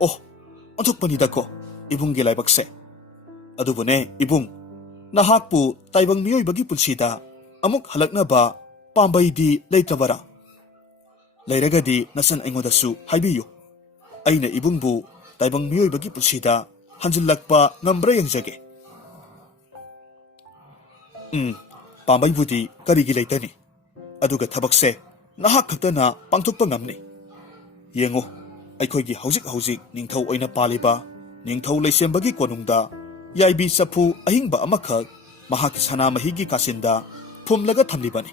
Oh, onthokpanidako ibunggi laibakse. Adubune ibung nahakpu taibang miyoibagi pulsida amuk halaknaba pambaidi leitrabara. Lairagadi nasan aingodasu haibiyu. Aina ibungbu taibang miyoibagi pulsida hanjillakpa ngambra yangjage. Pambaibudi karigi leitani. Aduga thabakse nahak khaktana pangthokpa ngamni. Yengo aikoigi hauzik ningthau oina paliba ningthau leisembagi konungda yaibi sapu ahingba amakhak mahaki sanamahigi kasinda phumlaga thamlibani.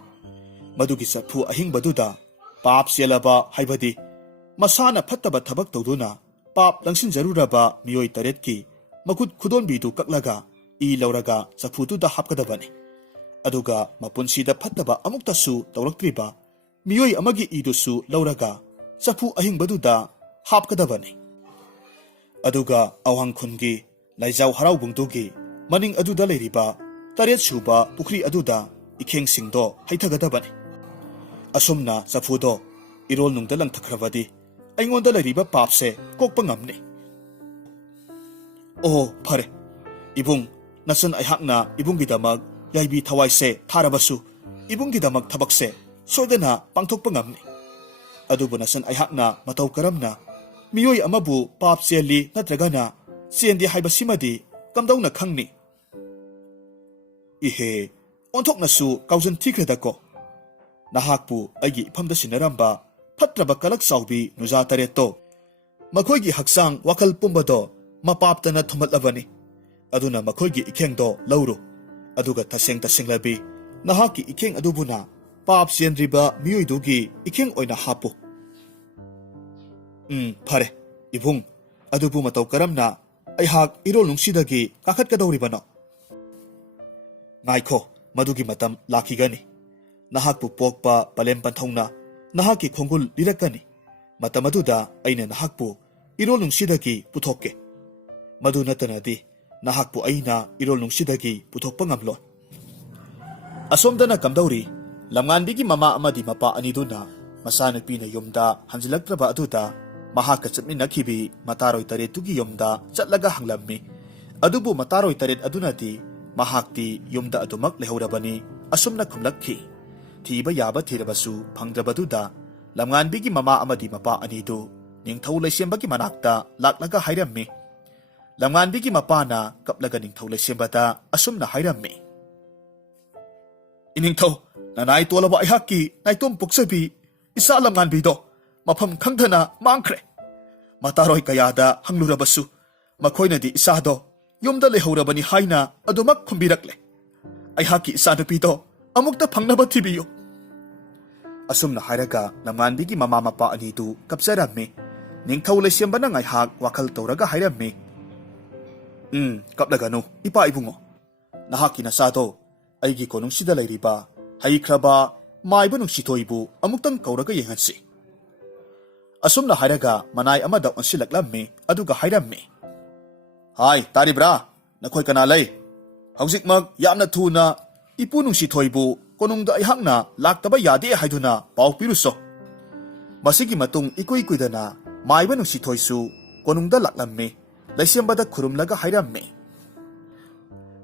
Madugi sapu ahingbaduda pap sialaba haibadi masana phattaba thabak tawduna pap langsinjaruraba miyoi taretki makut khudonbidu kaklaga I lauraga saputuda hapkadabani. Aduga mapunsida phattaba amuktasu tawraktriba miyoi amagi idusu lauraga sapu ahingbaduda hapkadabani. Aduga awang khungi laijau haraubungdugi maning aduda leiriba taret suba pukri aduda ikheng singdo haithagadabani. Asumna sapudo irol nungda langthakhrabadi aingonda leiriba papse kokpa ngamni. Oh phare ibung nasan aihakna ibunggidamak yaibi thawaise tharabasu ibunggidamak thabakse soidana pangthokpa ngamni. Adubu nasan aihakna matau karamna miyoi amabu pap cheli natragana sendi haibasimadi kamdauna khangni. Ihe onthoknasu kaujun thikredako. Nahakpu aigi iphamda sinaramba phatraba kalak saubi nuja tareto makhoigi haksang wakal pumbado mapaptana thumatlabani. Aduna makhoigi ikhengdo lauru. Aduga taseng labi nahaki ikheng adubuna pap sienriba miyoidugi ikheng oina hapu. Phare ibung adubu matau karamna aihak irol nungsidagi kakhatkadawribano. Ngaikho madugi matam lakhigani. Nahakpu pokpa palem panthongna nahaki khongul lirakani. Matam aduda aina nahakpu irol nungsidagi puthokke. Madu natanadi nahakpu aina irol nungsidagi puthokpa ngamlo. Asomdana kamdawri lamnganbigi mama amadi mapa aniduna masanupina yumda hanjilaktraba aduda mahaka chapminakhibi mataroi taretugi yumda chatlaga hanglammi. Adubu mataroi taret adunadi mahakti yumda adumak lehaurabani asumna khumlakhi. Thiba yaba thirabasu phangdrabaduda lamnganbigi mama amadi mapa anidu ningthau leisembagi manakta laklaga hairammi. Lamnganbigi mapana kaplaga ningthau leisembada asumna hairammi. Iningthau nanai tolaba aihaki naitom puksabi isa lamnganbido mafam khangthana mangkhre. Mataroi kayada hanglurabasu makhoinadi isado yumda lehaurabani haina adumak khumbirakle. Aihaki isa nupido amukta phangnaba thibiyo. Asumna hairaga lamnganbigi mama mapa anidu kapsarammi. Ningthau leisembana ngaihak wakhal tawraga hairammi. Kaplaganu ipa ibungo. Nahaki nasado aigi konungsida leiriba haikraba maiba nungsitoibu amuktang kauraga yengansi. Asumna hairaga manai amada onsilaklammi aduga hairammi. Hai, taribra, nakhoi kana lay. Haujikmak yamna thuna ipu nungsi thoibu konungda aihakna laktaba yade haiduna pau piruso. Masigi matung ikui kuidana maiba nungsi thoisu konungda laklammi laisiambada khurumlaga hairammi.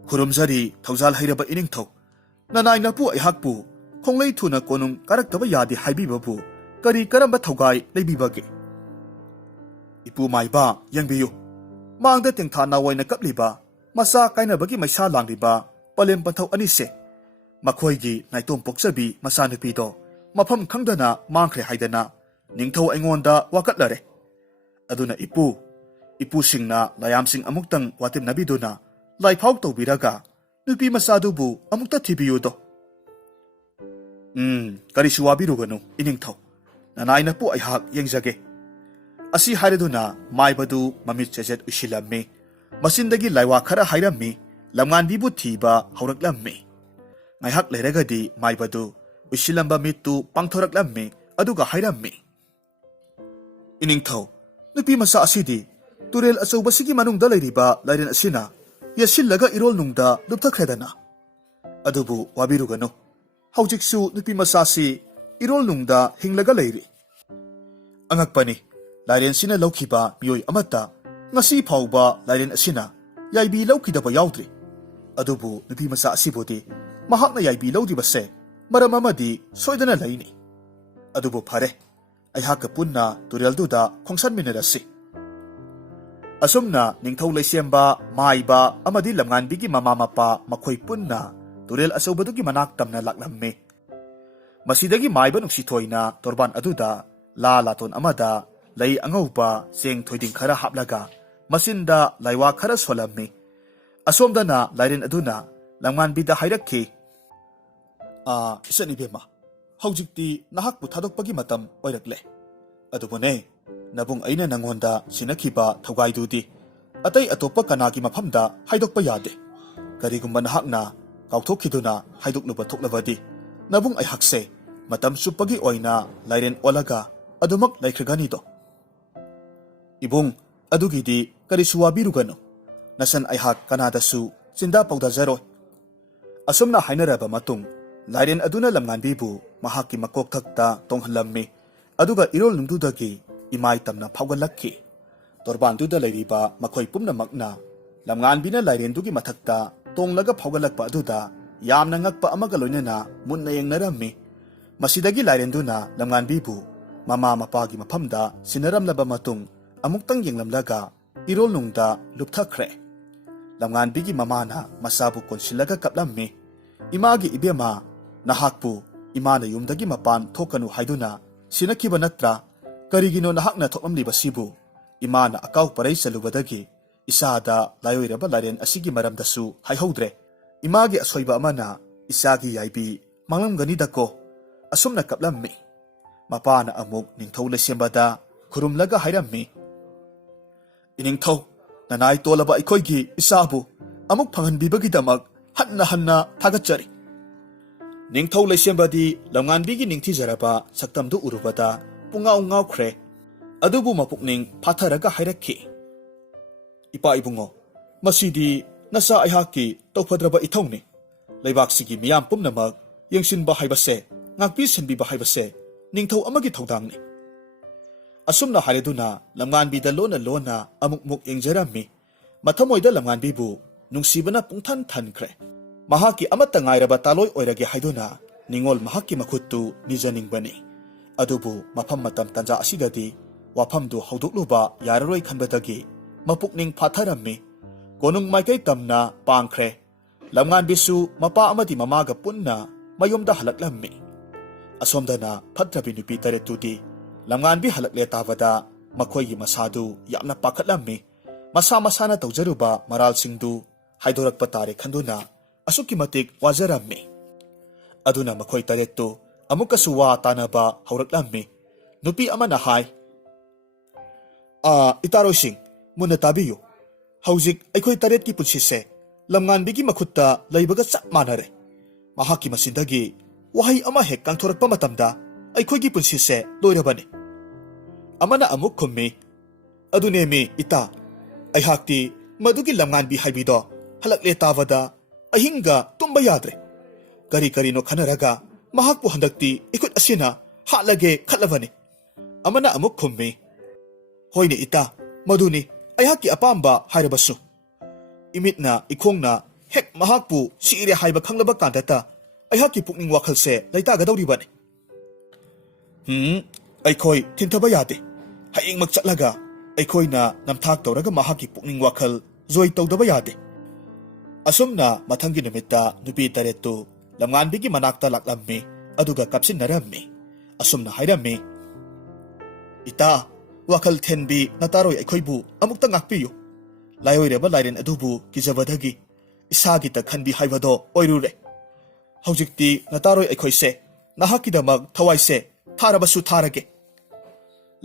Khurumjari thaujal hairaba iningthau. Nanai napu aihakpu khonglei thuna konung karaktaba yade haibibabu kari karamba thaugai leibibage. Ipu maiba yangbiyu. Mangda tengtha nawaina kapliba masa kainabagi maisa langliba palem panthau anise. Makhoigi naitom poksabi masa nupido mafam khangdana mangkhre haidana ningthau aingonda wakatlare. Aduna ipu singna layam sing amuktang watim nabiduna laifau tawbiraga nupi masadubu amukta thibiyudo. Karisu wabiruganu iningthau. Nanai pu aihak yengjage. Asi hairaduna maibadu mamit chejet usilammi. Masindagi laiwa khara hairammi lamnganbibu thiba hauraklammi. Ngaihak leiragadi maibadu usilamba mittu pangthoraklammi aduga hairammi. Iningthau nupi masa asidi turel achobasigi manungda leiriba lairen asina yasillaga irol nungda lupthakredana. Adubu wabiruganu. Haujiksu nupi masasi irol nungda hinglaga leiri. Angakpani lairen sina laukiba miyoi amata ngasi phauba lairen asina yaibi laukidaba yaudri. Adubu nupi masa asibodi mahakna yaibi laudibase maram amadi soidana laini. Adubu phare aihaka punna turelduda khongsanminarasi. Asumna ningthau laisiamba maiba amadi lamnganbigi mama mapa makhoi punna turel asobadugi manak tamna laklammi. Masidagi maiba nuksithoina torban aduda la laton amada lay angauba seng thoiding khara haplaga masinda laiwa khara solammi. Asomdana lairen aduna lamnganbida hairakhi. Isani bema haujikti nahakpu thadokpagi matam oirakle. Adubone nabung aina nangonda sinakhiba thaugaidudi atai atopa kanagi mafamda haidokpa yade. Karigumba nahakna kauthokiduna haidoknuba thoklabadi nabung aihakse matam supagi oina lairen olaga adumak laikhraganido. Ibung adugidi karisu wabiruganu. Nasan aihak kanadasu sinda paudazaro. Asumna hainaraba matung lairen aduna lamnganbibu mahaki makok thakta tonghalammi aduga irol nungdudagi imai tamna phaugalakki. Torbanduda leiriba makhoi pumnamakna lamnganbina lairendugi mathakta tonglaga phaugalakpa aduda yamna ngakpa amaga loinana munna yengnarammi. Masidagi lairenduna lamnganbibu mama mapagi mafamda sinaramlaba matung amuktang yenglamlaga irol nungda lupthakre. Lamnganbigi mamana masabu konsilaga kaplammi. Imagi ibema nahakpu imana yumdagi mapan thokanu haiduna sinakiba natra karigino nahakna thoklamliba sibu imana akaw parai salubadagi isada layoiraba laren asigi maramdasu haihodre. Imagi asoiba amana isagi yaibi manglamganidako asumna kaplammi. Mapana amuk ningthau laisiambada khurumlaga hairammi. Iningthau nanai tolaba aikoigi isabu amuk phanganbibagidamak hanna thagatchari. Ningthau laisiambadi lamnganbigi ningthijaraba saktamdu urubada pungau ngaukhre. Adubu mapukning phatharaga hairakhi. Ipa ibungo masidi nasa aihaki tawpadraba ithongni. Laibaksigi miyam pumnamak yengsinba haibase ngakpi sinbiba haibase ningthau amagi thaudangni. Asumna hareduna lamnganbida lona amukmuk yengjarammi. Mathamoida lamnganbibu nungsibana pungthan thankre. Mahaki amata ngairaba taloi oirage haiduna ningol mahaki makhuttu nijaningbani. Adubu mafam matam tanja asidadi wafamdu haudukluba yararoi khanbadagi mapukning phatharammi. Konung maikai tamna pangkhre. Lamnganbisu mapa amadi mamaga punna mayumda halaklammi. Asomdana phatrabi nupi taretudi lamnganbi halakle tabada makhoigi masadu yamna pakhatlammi. Masa-masana tawjaruba maralsingdu haidorakpa tare khanduna asuki matik wajarammi. Aduna makhoi tarettu amukasu wa tanaba hauraklammi. Nupi amana hai. Itarosing muna tabiyo. Haujik aikhoi taret ki punsise lamnganbigi makhutta laibaga chap manare. Mahaki masindagi wahai ama hek kangthorakpa matamda aikhoigi punsise loirabani. amana amuk khummi adune mi ita aihakti madugi lamngan bi haibido halakle tawada ahinga tumba yadre kari kari no khanaraga mahakpu handakti ikut asina halage khatlabani amana amuk khummi hoine ita maduni aihaki apamba hairabasu imitna ikhongna hek mahakpu siire haiba khanglaba kandata aihaki pukning wakhalse laita gadawribani aikhoi thintaba yade haing mak chatlaga aikhoi na namthak tawraga mahaki pukning wakhal zoi tawdaba yade asumna mathangi numitta nupi taretu lamngan bigi manakta laklammi aduga kapsin narammi asumna hairammi ita wakhal thenbi nataroi aikhoibu amukta ngakpiyu layoireba lairen adubu kijabadagi isagi ta khanbi haibado oirure haujikti nataroi aikhoise nahakidamak thawaise tharabasu tharage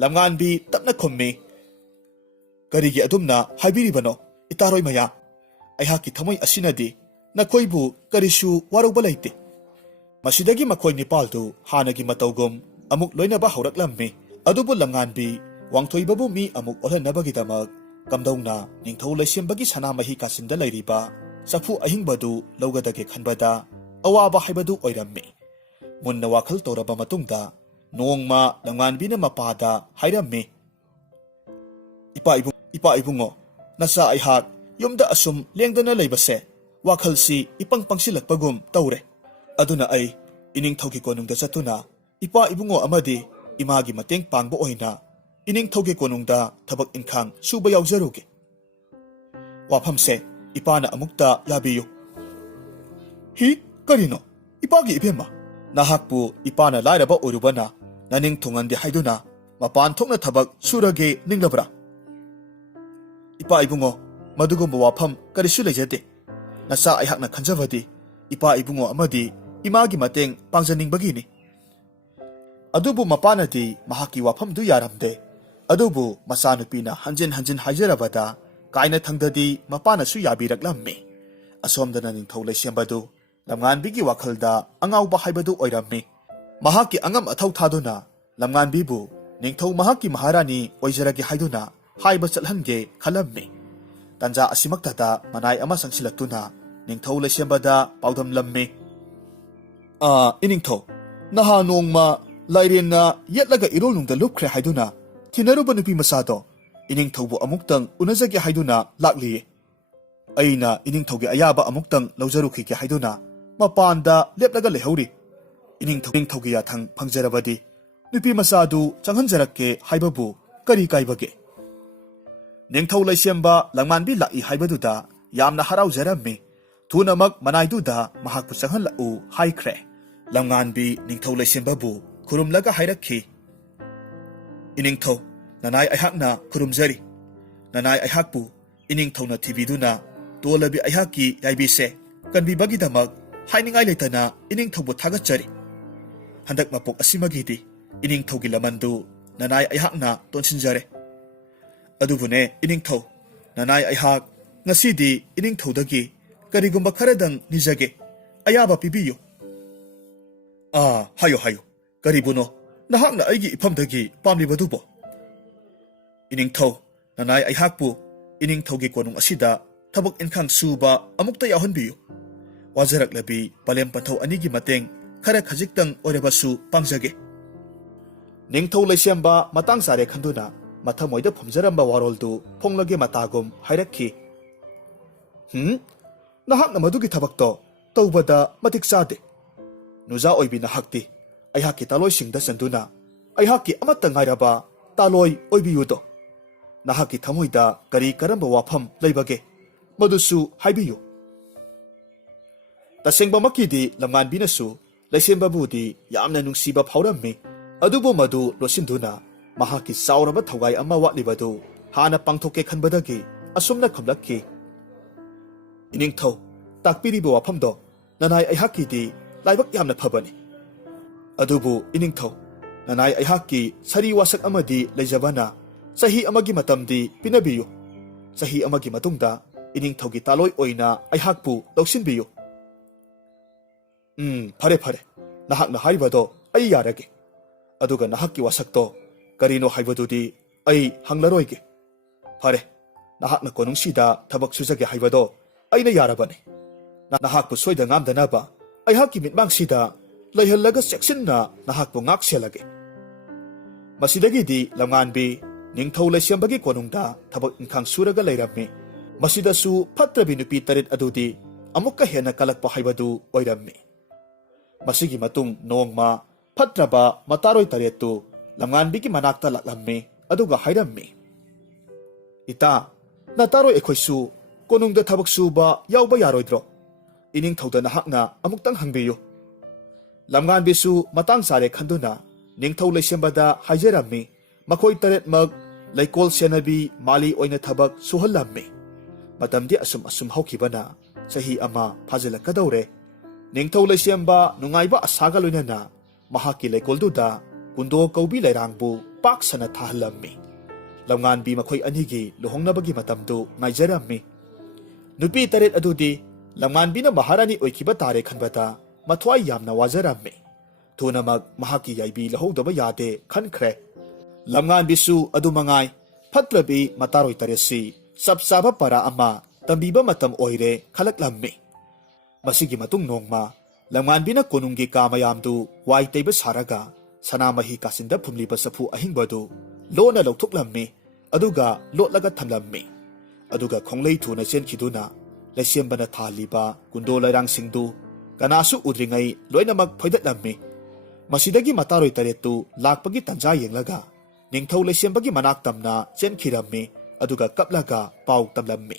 lamngan bi tapna khommi karigi adumna haibiribano itaroi maya aihaki thamoi asinadi nakoibu karisu waroba laite masidagi makoi nipaldu hanagi matawgum amuk loinaba hauraklammi adubu lamngan bi wangthoibabu mi amuk olhanabagidamag kamdongna ningthau laisemba sanamahi kasinda lairiba safu ahingbadu lawgadage khanbada awaba haibadu oirammi munna wakhal toraba matungda nongma lamnganbina mapada hairammi ipa ibungo nasa aihak yumda asum lengdana leibase wakhalsi ipang pangsilakpagum tawre aduna ai iningthaugi konungda chatuna ipa ibungo amadi imagi mateng pangbo oina iningthaugi konungda thabak inkhang suba yawjaruge wafamse ipana amukta yabiyu hi karino ipagi ibema nahakpu ipana lairaba orubana naning thungandi haiduna mapan thokna thabak surage ninglabra ipa ibungo madugumba wafam karisu lejade nasa aihakna khanjawadi ipa ibungo amadi imagi mateng pangjaningbagini adubu mapanadi mahaki wafam du yaramde adubu masanupina hanjin haijarabada kaina thangdadi mapana su yabiraklammi asomdana ningthau leisembadu lamnganbigi wakhalda angawba haibadu oirammi mahaki angam athau thaduna lamnganbibu ningthau mahaki maharani oijaragi haiduna haiba chalhange khalammi tanja asimaktada manai ama sangsilaktuna ningthau leisembada paudam lammi iningthau naha nongma lairenna yetlaga irolnungda lupkhre haiduna thinaruba nupi masado iningthaubu amuktang unajage haiduna lakli aina iningthaugi ayaba amuktang lawjarukhike haiduna mapanda leplaga lehori iningthaugi yathang phangjarabadi nupi masadu changhanjarakke haibabu kari kaibage ningthau laisemba langmanbi lai haibaduda yamna haraujaramme thunamak manaiduda mahakpu changhanlau haikhre lamnganbi ningthau laisembabu khurumlaga hairakhi iningthau nanai aihakna khurumjari nanai aihakpu iningthauna thibiduna tolabi aihaki yaibise kanbibagi damak hainingai leitana iningthaubu thagachari handak mapok asimagidi iningthaugi lamandu nanai aihakna tonsinjare adubune iningthau nanai aihak ngasidi iningthaudagi karigumba kharadang nijage ayaba pibiyo hayo karibuno nahakna aigi ipamdagi pamlibadubo iningthau nanai aihakpu iningthaugi konung asida thabak inkhang suba amukta yahonbiyu wajaraklebi palem pathau anigi mateng khara khajiktang orebasu pangjage ningthau leisemba matang sare khanduna mathamoida phumjaramba waroldu phonglage matagum hairakhi nahakna madugi thabakto tawbada matik chade nuja oibi nahakti aihaki taloi singda sanduna aihaki amatta ngairaba taloi oibiyudo nahaki thamoida kari karamba wafam leibage madusu haibiyu tasengba makidi lamnganbinasu laisembabudi yamna nungsiba phaurammi adubo madu losinduna mahaki sauraba thogai ama watlibadu hana pangthoke khanbadagi asumna khamlakki iningthau takpiribo wafamdo nanai aihakidi laibak yamna phabani adubu iningthau nanai aihaki sari wasak amadi leijabana sahi amagi matamdi pinabiyu sahi amagi matungda iningthaugi taloi oina aihakpu lawsinbiyu fare nahakna haibado ai yarage aduga nahakki wasakto Karino haibadudi ai hanglaroige. Fare, nahakna konungsida thabak sujage haibado aina yarabani. Nahakpu soida ngamdanaba ai hakki mitmangsida layhallaga seksinna nahakpu ngakselage. Masidagidi lamnganbi ningthau laisiambagi konungda thabak ingkhang suraga leirammi. Masidasu phatrabi nupi tarit adudi amukka hena kalakpa haibadu oirammi. Masigi matung nongma phatraba mataroi taretu lamnganbigi manakta laklammi aduga hairammi. Ita nataroi ekhoisu konungda thabak suba yauba yaroidro. Ining thauda nahakna amuktang hangbiyu. Lamnganbisu matang sare khanduna ningthau laisiambada haijarammi makhoi taret mag laikol senabi mali oina thabak suhallammi. Matamdi asum haukibana sahi ama phajalakadore ningthau laisiamba nungaiba asaga loinana mahaki laikolduda kundo kaubi lairangbu paksana thahallammi. Lamnganbi makhoi anigi luhongnabagi matamdu ngaijarammi. Nupi taret adudi lamnganbina maharani oikiba tare khanbata mathwai yamna wajarammi. Thunamag mahaki yaibi lahodaba yade khankhre. Lamnganbisu adumangai phatrabi mataroi taresi sabsaba para ama tambiba matam oire khalaklammi. Masigi matung nongma lamnganbina konunggi kamayamdu wai teiba saraga sanamahi kasinda phumliba sapu ahingbadu lona lauthuklammi aduga lotlaga thamlammi. Aduga khonglei thuna chenkhiduna laisiambana thaliba kundo lairang singdu kanasu udringai loinamak phoidatlammi. Masidagi mataroi taretu lakpagi tanja yenglaga ningthau laisiambagi manak tamna chenkhirammi aduga kaplaga pau tamlammi.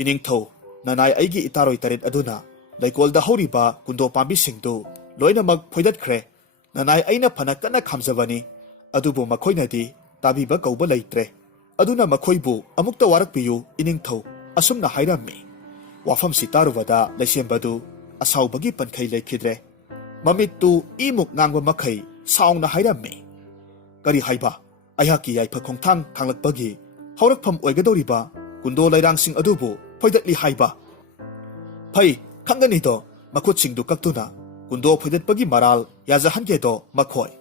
Iningthau nanai aigi itaroi taret aduna laikolda horiba kundo pambi singdu loinamak phoidatkhre. Nanai aina phana kana khamjabani adubu makhoinadi tabiba kauba leitre. Aduna makhoibu amukta warakpiyu iningthau asumna hairammi. Wafam sitaruvada laisiambadu asaubagi pankhai leikhidre. Mamittu imuk ngangba makhai saungna hairammi. Kari haiba ayaki yaipa khongthang thanglakpagi haurakpham oigadoriba kundo lairangsing adubu phoidatli haiba. Phai khanganido makhutsingdu kaktuna kundo phoidatpagi maral yajahangedo makhoi.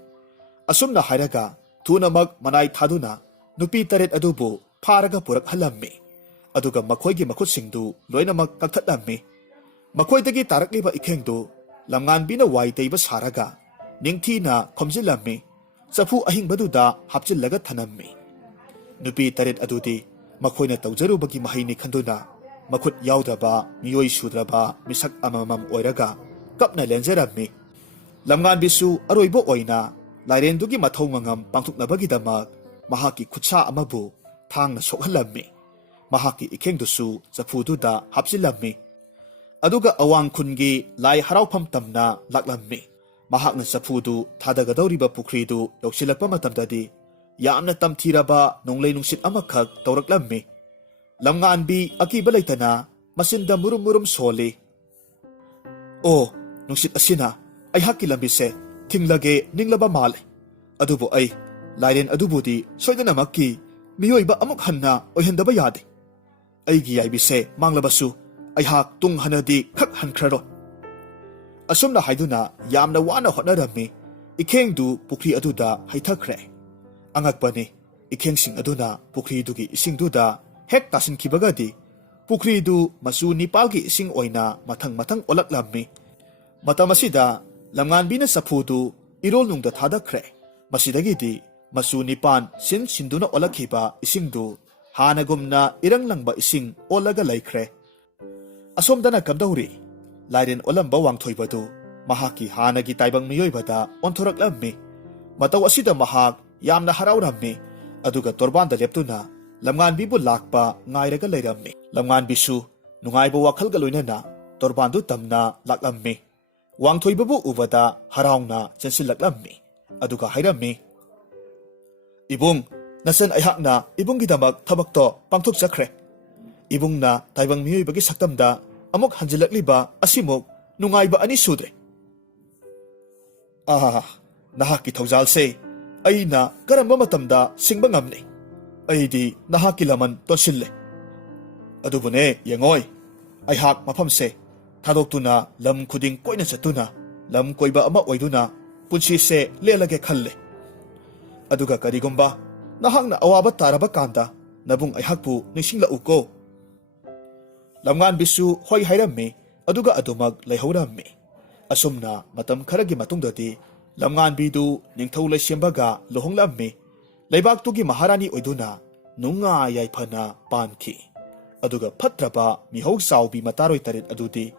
Asumna hairaga thunamak manai thaduna nupi taret adubu pharaga purak halammi. Aduga makhoigi makhutsingdu loinamak kakthatlammi. Makhoidagi tarakliba ikhengdu lamnganbina wai teiba saraga ningthina khomjilammi. Safu ahingbaduda hapchillaga thanammi. Nupi taret adudi makhoina tawjarubagi mahini khanduna makhut yaudaba miyoi sudraba misak amamam oiraga kapna lenjarammi. Lamnganbisu aroibo oina lairendugi mathau mangam pangthuknabagidamak mahaki khutsa amabu thangna sokhallammi. Mahaki ikhengdusu safududa hapchilammi. Aduga awang khungi lai haraupam tamna laklammi. Mahakna safudu thadagadoriba pukhridu yoksilakpa matamdadi yamna tamthiraba nonglei nungsit amakhak tawraklammi. Lamnganbi akiba leitana masinda murum soli. O nungsit asina ay hakki lambise thinglage ninglaba male. Adubu ay lairen adubudi soidanamakki miyoiba amuk hanna oihendaba yade. Aigi yaibise manglabasu ay hak tung hanadi khak hankraro. Asumna haiduna yamna wana hotnarammi ikhengdu pukhri aduda haithakre. Angakpani ikhengsing aduna pukhridugi isingduda hek tasinkhibagadi pukhridu masu nipalgi ising oina mathang olaklammi. Matamasida lamnganbina safudu irol nungda thadakre. Masidagidi masu nipan sinduna olakhiba isingdu hanagumna iranglangba ising olaga laikre. Asomdana kamdauri lairen olamba wangthoibadu mahaki hanagi taibang miyoibada onthoraklammi. Mataw asida mahak yamna haraurammi. Aduga torbanda leptuna lamnganbibu lakpa ngairaga leirammi. Lamnganbisu nungaiba wakhalga loinana torbandu tamna laklammi. Wangthoibabu ubada haraungna chensilaklammi. Aduga hairammi. Ibung nasan ayhakna ibunggidamak thabakto pangthok chakre. Ibungna taibang miyoibagi saktamda amok hanjilakliba asimok nungaiba ani sudre. Nahaki thawjalse aina karamba matamda singba ngamne. Aidi nahaki laman tonsille. Adubune yengoi ayhak mafamse thadoktuna lam khuding koina chatuna lam koiba ama oiduna punsi se lelage khalle. ꯑꯗꯨꯒ ꯀꯔꯤꯒꯨꯝꯕ ꯅꯍꯥꯛꯅ ꯑꯋꯥꯕ ꯇꯥꯔꯕ ꯀꯥꯟꯗ ꯅꯕꯨꯡ ꯑꯩꯍꯥꯛꯄꯨ ꯅꯤꯡꯁꯤꯡꯂꯛꯎꯀꯣ꯫ ꯂꯝꯉꯥꯟꯕꯤꯁꯨ ꯍꯣꯏ ꯍꯥꯏꯔꯝꯃꯤ ꯑꯗꯨꯒ ꯑꯗꯨꯃꯛ ꯂꯩꯍꯧꯔꯝꯃꯤ꯫ ꯑꯁꯨꯝꯅ ꯃꯇꯝ ꯈꯔꯒꯤ ꯃꯇꯨꯡꯗꯗꯤ ꯂꯝꯉꯥꯟꯕꯤꯗꯨ ꯅꯤꯡꯊꯧ ꯂꯩꯁꯦꯝꯕꯒ ꯂꯨꯍꯣꯡꯂꯝꯃꯤ꯫ ꯂꯩꯕꯥꯛꯇꯨꯒꯤ ꯃꯍꯥꯔꯥꯅꯤ ꯑꯣꯏꯗꯨꯅ ꯅꯨꯡꯉꯥꯏ ꯌꯥꯏꯐꯅ ꯄꯥꯟꯈꯤ꯫ ꯑꯗꯨꯒ ꯐꯠꯇ꯭ꯔꯕ ꯃꯤꯍꯧ ꯆꯥꯎꯕꯤ ꯃꯇꯥꯔꯣꯏ ꯇꯔꯦꯠ ꯑꯗꯨꯗꯤ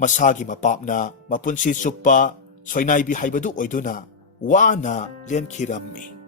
ꯃꯁꯥꯒꯤ ꯃꯄꯥꯞꯅ ꯃꯄꯨꯟꯁꯤ ꯆꯨꯞꯄ ꯁꯣꯏꯅꯥꯏꯕꯤ ꯍꯥꯏꯕꯗꯨ ꯑꯣꯏꯗꯨꯅ ꯋꯥꯅ ꯂꯦꯟꯈꯤꯔꯝꯃꯤ꯫